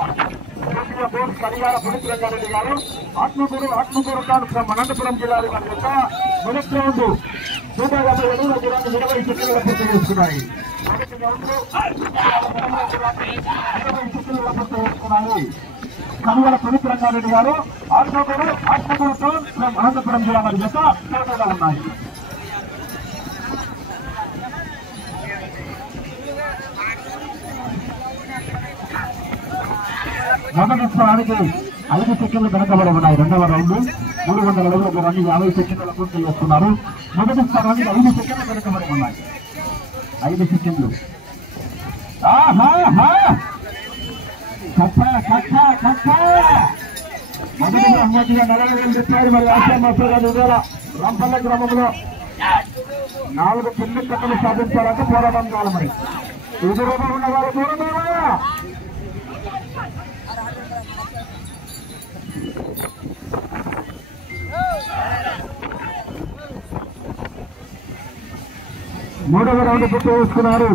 జాతీయ బోర్డు కడియాల పుణ్యరంగారెడ్డి గారు ఆత్మకూరు ఫ్రమ్ అనంతపురం జిల్లా వారి యొక్క మొదటి రౌండ్ 157 దూరాన్ని 20 సెకండ్ల పూర్తి చేసుకున్నాయి. మొదటి రౌండ్ 20 సెకండ్ల పూర్తి చేసుకున్నాయి. కడియాల పుణ్యరంగారెడ్డి గారు ఆత్మకూరు ఫ్రమ్ అనంతపురం జిల్లా వారి యొక్క పోటీలో ఉన్నాయి. మొదటి స్థానానికి 5 సెకండ్లు వెనకబడి ఉన్నాయి. రెండవ రౌండ్ 300 అడుగుల దూరాన్ని 50 సెకండ్ల పూర్తి చేస్తున్నారు. మొదటి స్థానానికి 5 సెకండ్లు వెనకబడి ఉన్నాయి. 5 సెకండ్లు. మొదటి అమ్మటిగా 40,000 రూపాయలు మరి ఆశామాసగా నిజాల రాంపల్ల గ్రామంలో 4 పెళ్లి కట్టలు సాధించాలంటే పోరాటం కావాలి. మరి ఎదురుగా ఉన్న వారు దూరమేవా? మూడవ రౌండ్ పూర్తి చేసుకున్నారు.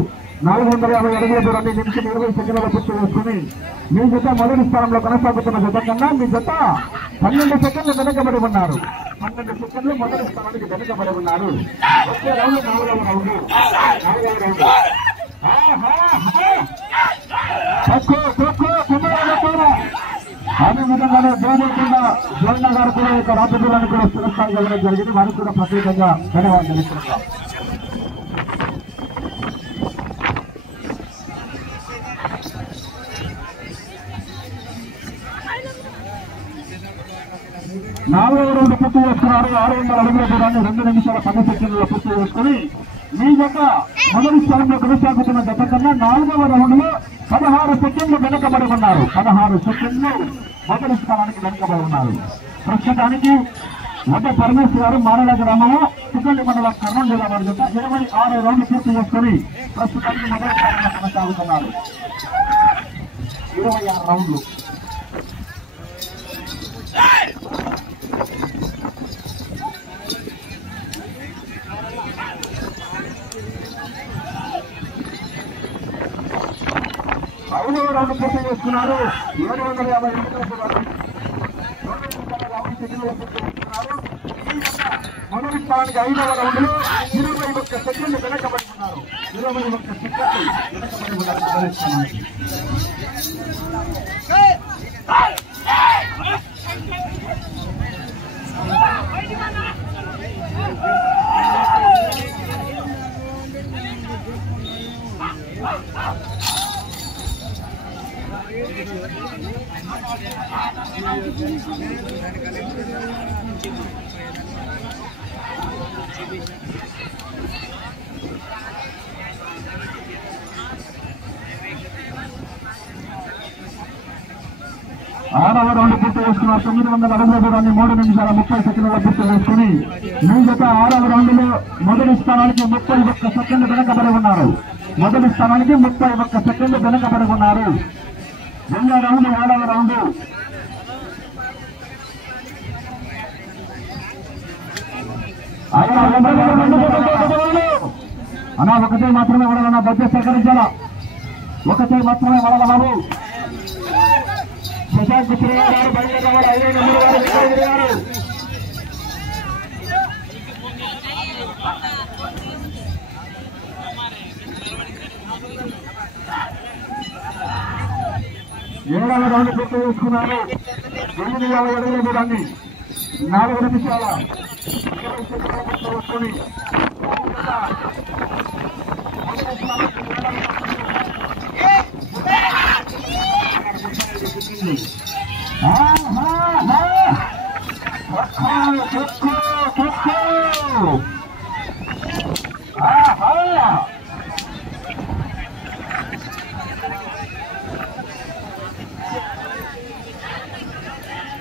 450 అడుగుల దూరాన్ని నిమిషం 20 సెకండ్ల పూర్తి చేసుకుని మీ జత మొదటి స్థానంలో కొనసాగుతున్న జత కన్నా మీ జత 12 సెకండ్లు వెనకబడి ఉన్నారు. 12 సెకండ్లు మొదటి స్థానానికి వెనకబడి ఉన్నారు. వచ్చే రౌండ్ 4వ రౌండ్. అదే విధంగానే దేవకుండా జోన్న గారు కూడా యొక్క రాజకీయాలను కూడా స్థిరస్థాయి వెళ్ళడం జరిగింది. వారికి కూడా ప్రత్యేకంగా ధన్యవాదాలు తెలుస్తున్నాం. నాలుగవ రౌండ్ పూర్తి చేసుకున్నారు. 600 అడుగుల దూరాన్ని 2 నిమిషాల 10 సెకండ్ల పూర్తి చేసుకుని మీ జత మొదటి స్థానంలో కొనసాగుతున్న జత కన్నా 4వ రౌండ్ లో 16 సెకండ్లు వెనకబడి ఉన్నారు. 16 సెకండ్లు మొదటి స్థానానికి వెనకబడి ఉన్నారు. ప్రస్తుతానికి వడ్డ పరమేశ్వర గారు మారల గ్రామంలో తుగల్లి మండలం కర్నూలు జిల్లా వారి జత 26 రౌండ్లు పూర్తి చేసుకుని ప్రస్తుతానికి మొదటి స్థానంలో కొనసాగుతున్నారు. 26 రౌండ్లు. ఐదవ రౌండ్ పూర్తి చేసుకున్నారు. 750 మొదటి స్థానానికి 5వ రౌండ్ లో 21 సెకండ్లు వెనకబడి ఉన్నారు. 21 సెకండ్లు వెనకబడి ఉన్నారు మొదటి స్థానానికి. ఆరవ రౌండ్ పూర్తి చేసుకున్నారు. 900 అడుగుల దూరాన్ని 3 నిమిషాల 30 సెకండ్ల పూర్తి చేసుకుని మీ జత 6వ రౌండ్ లో మొదటి స్థానానికి 31 సెకండ్లు వెనకబడి ఉన్నారు. మొదటి స్థానానికి 31 సెకండ్లు వెనకబడి ఉన్నారు. 2వ రౌండ్ 7వ రౌండ్. అన్నా ఒకటే మాత్రమే వడాలన్నా బడ్జెట్ సేకరించాలా. ఒకటే మాత్రమే వడాల బాబు. ప్రశాంత్ గారు బయట రావాలి. 5 నెంబర్ వారు గారు 7వ రౌండ్ పూర్తి చేసుకున్నారు. 850 అడుగుల దూరాన్ని 4 నిమిషాల 20 సెకండ్ల పూర్తి చేసుకుని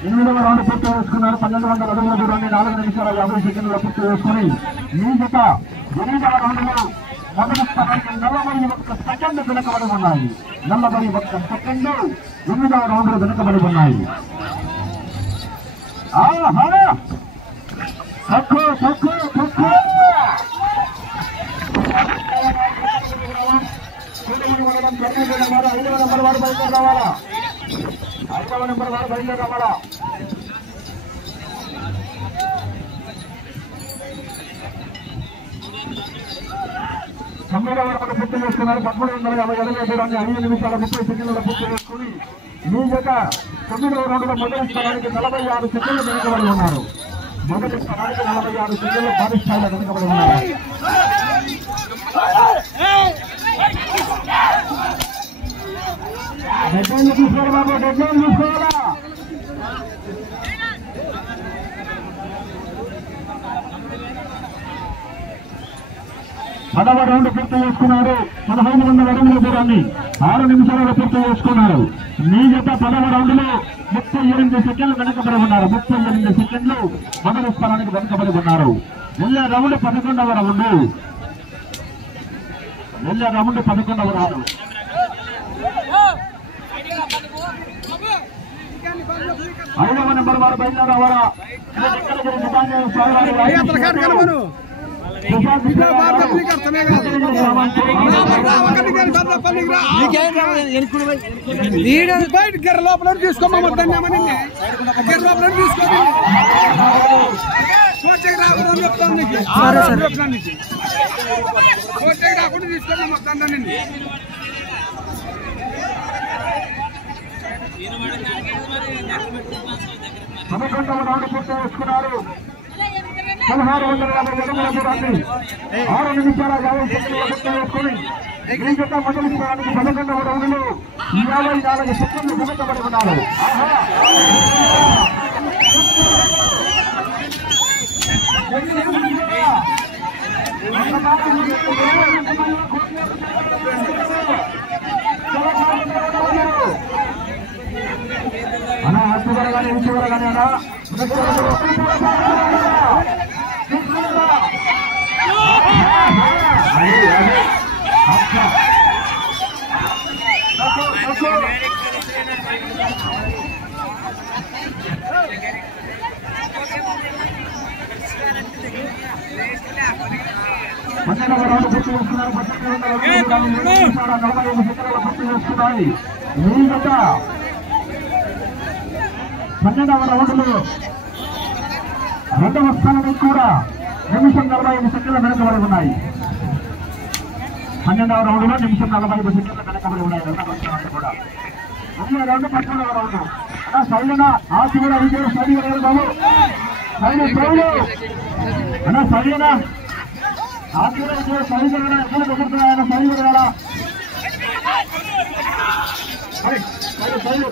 ఎనిమిదవ రౌండ్ పూర్తి చేసుకున్నారు. 1200 అడుగుల దూరాన్ని 4 నిమిషాల 50 సెకండ్ల పూర్తి చేసుకుని మీ జత 8వ రౌండ్ లో మొదటి స్థానానికి 41 సెకండ్లు వెనుకబడి ఉన్నాయి. 41 సెకండ్లు 8వ రౌండ్ లో వెనుకబడి ఉన్నాయి. ఐదవ నెంబర్ వారు బయట రావాలా. 5వ నెంబర్ వారు బయలుదేరావాలా. తొమ్మిదవ రౌండ్ పూర్తి చేసుకున్నారు. 1350 అడుగుల దూరాన్ని 5 నిమిషాల 30 సెకండ్ల పూర్తి చేసుకుని మీ జత 9వ రౌండ్లో మొదటి స్థానానికి 46 సెకండ్లు వెనుకబడి ఉన్నారు. మొదటి స్థానానికి 46 సెకండ్లు భారీ స్థాయిలో వెనుకబడి ఉన్నారు. డెడ్లైన్ తీసుకోవాలి బాబు, డెడ్లైన్ తీసుకోవాలా. 10వ రౌండ్ పూర్తి చేసుకున్నారు. 1500 అడుగుల దూరాన్ని 6 నిమిషాలలో పూర్తి చేసుకున్నారు. మీ జత 10వ రౌండ్ లో 38 సెకండ్లు వెనుకబడి ఉన్నారు. 38 సెకండ్లు మొదటి స్థానానికి వెనుకబడి ఉన్నారు. వెళ్ళే రౌండ్ 11వ రౌండ్. 5వ నెంబర్ వారు బయలుదేరావాలా. లోపల తీసుకోమని లోపల తీసుకోమని రాకుండా తీసుకోమని మొత్తం 11వ రౌండ్ పూర్తి చేసుకున్నారు. 1650 అడుగుల దూరాన్ని 6 నిమిషాల 50 సెకండ్ల పూర్తి చేసుకుని మీ జత మొదటి స్థానానికి 11వ రౌండ్ లో 54 సెకండ్లు వెనుకబడి ఉన్నారు. అన్నా చివర కానీ ఈ చివర కానీ అన్నా పన్నెండవ రౌండ్ పూర్తి చేసుకున్నారు. 45 సెకండ్ల పూర్తి చేసుకున్నాయి. మీ జత 12వ రౌండ్ లో 2వ స్థానానికి కూడా 1:45 సెకండ్ల వెనకబడి ఉన్నాయి. 12వ రౌండ్ లో 1:45 సెకండ్ల వెనకబడి ఉన్నాయి. 2వ స్థానానికి కూడా 2వ రౌండ్ 13వ రౌండ్ సైలన ఆ చివర విజయ సైలు బాబు సైలు అన్నా సైలన ఆ చివర విజయ సైలు ఎక్కడ కుదురుతున్నాయన్న సైలు కదా సైలు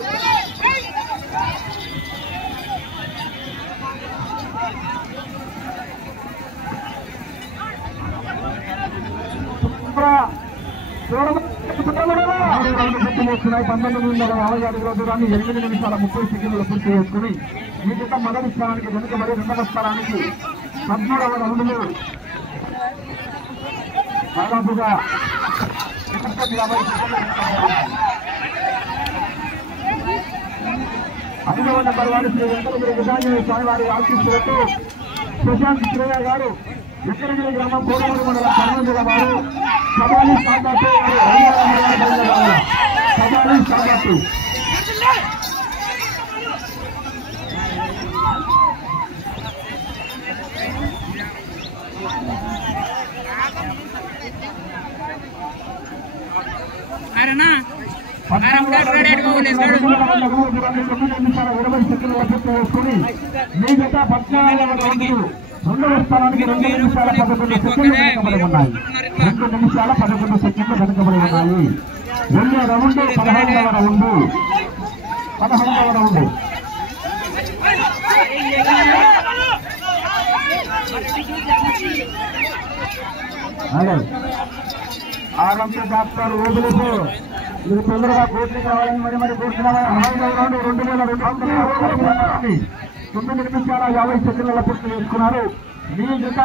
చేస్తున్నాయి. 1950 అడుగుల దూరాన్ని 8 నిమిషాల 30 సెకండ్లు పూర్తి చేసుకుని మీ జత మొదటి స్థానానికి వెనుకబడి 2వ స్థానానికి 13వ రౌండ్ లో దాదాపుగా 5వ నెంబర్ వారి శ్రీ వెంకటగిరి విధాన స్వామివారి ఆశీస్సులతో ప్రశాంత్ శ్రేయ గారు వెంకటగిరి గ్రామం కోడమూరు మండలం కర్నూలు జిల్లా వారు సబాలి సాంబాటు సబాలి సాంబాటు మీ జత 14వ రౌండ్ 2వ స్థానానికి 2 నిమిషాల 11 సెకండ్లు వెనుకబడి ఉన్నాయి. 2 నిమిషాల 11 సెకండ్లు వెనుకబడి ఉన్నాయి. రెండో రౌండ్ 15వ రౌండ్ 16వ రౌండ్ ఆరంభ డాక్టర్ ఓదులకు మీరు తొందరగా కోట్లు కావాలని మరి కోరుతున్నారా. 5వ రౌండ్ 2200 9 నిమిషాల 50 సెకండ్ల పూర్తి చేసుకున్నారు. మీ జత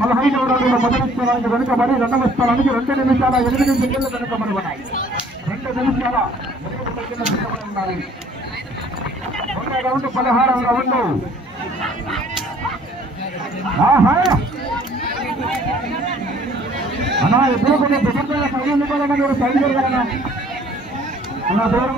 15వ రౌండ్లో మొదటి స్థానానికి వెనుకబడి 2వ స్థానానికి 2 నిమిషాల 8 సెకండ్లు వెనుకబడి ఉన్నాయి. 2 నిమిషాల 8 సెకండ్లు వెనుకబడి ఉన్నాయి. 2వ రౌండ్ 16వ రౌండ్ అన్నా ఎప్పుడు కొంచెం దగ్గర సైన్ కూడా సైన్ జరగాలన్నా అన్న దూరం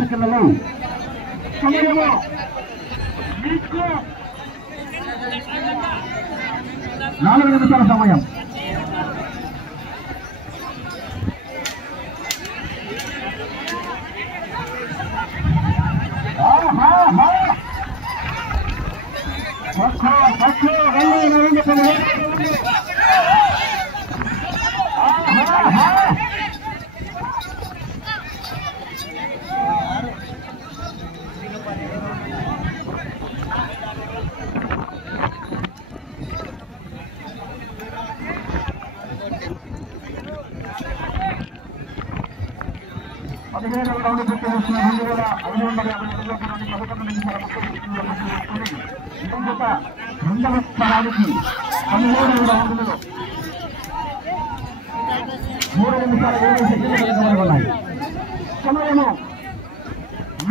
సెకండ్లలో సమయము మీకు 4 నిమిషాల సమయం. రెండవ స్థానానికి 17 రౌండ్లలో 3 నిమిషాల 20 సెకండ్లు ఉన్నాయి. సమయము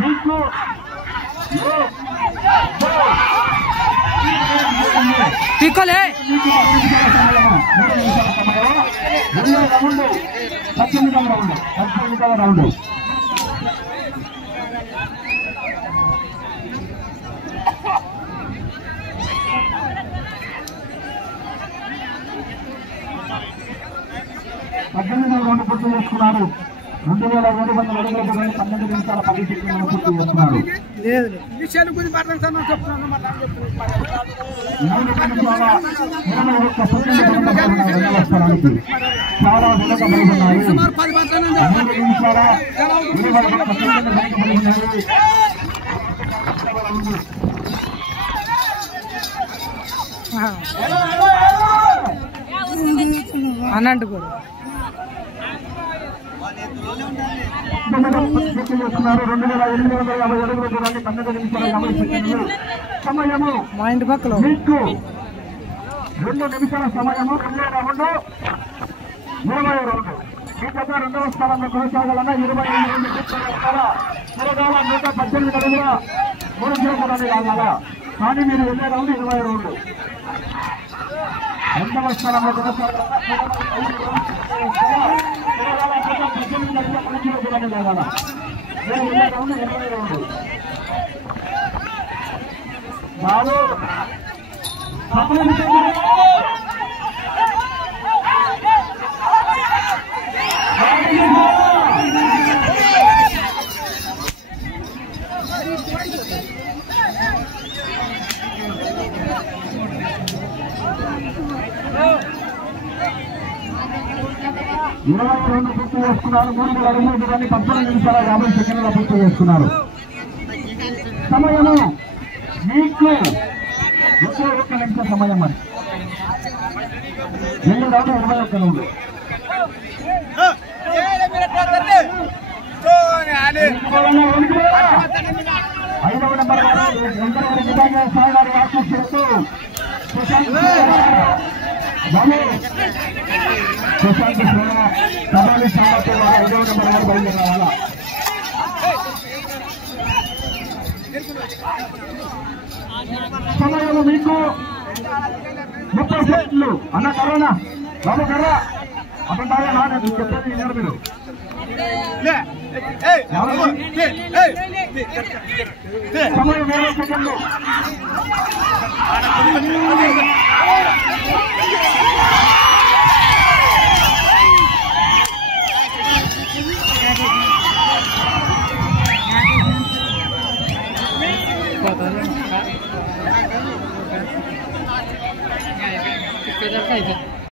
మీకు పిక్కలే 18వ రౌండ్. రౌండ్ పూర్తి చేసుకున్నారు. 2700 అడుగులకు 12 నిమిషాల 10 సెకండ్లు పూర్తి చేసుకున్నారు. 3 నిమిషాల 21 స్థానానికి చాలా వెనుకబడి సుమారు 10 3 నిమిషాల 21 సెకండ్లు వెనుకబడి ఉన్నాయి. అన్నట్టు కూడా చేస్తున్నారు. 2850 అడుగుల దూరాన్ని 12 నిమిషాల 50 సెకండ్లు సమయము. మా ఇంటి పక్కలో మీకు 2 నిమిషాల సమయము. 2వ రౌండ్ 20వ రౌండ్. ఈ జత 2వ స్థానంలో కొనసాగాలన్నా 25 మంది కూర్చోగలుగుతారా? 118 అడుగుల 3 కిలోమీటర్లు లాగాలా? కానీ మీరు వెళ్ళే రౌండ్ 20 రౌండ్. 2వ స్థానంలో కొనసాగాలన్నా 18 అడుగుల 3 కిలోమీటర్లు లాగాలా? మీరు వెళ్ళే రౌండ్ 20 రౌండ్. బాబు ఇరవై రౌండ్ పూర్తి చేసుకున్నారు. 3 అడుగుల దూరాన్ని 14 నిమిషాల 50 సెకండ్ల పూర్తి చేసుకున్నారు. సమయము మీకు 21 నిమిషం సమయం. మరి 2 రౌండ్ 21 రౌండ్. 5వ నెంబర్ సాగారి ఆశిస్తూ ప్రశాంత్ కబాలి సామర్థ్య 5వ నెంబర్ బయలుదేరి రావాలా? సమయంలో మీకు 30 సెకండ్లు. అన్న కరోనా బాబు కర్రా అతను బాగా నాన్న చెప్పేది విన్నారు మీరు. సమయం 20 సెకండ్లు. Kita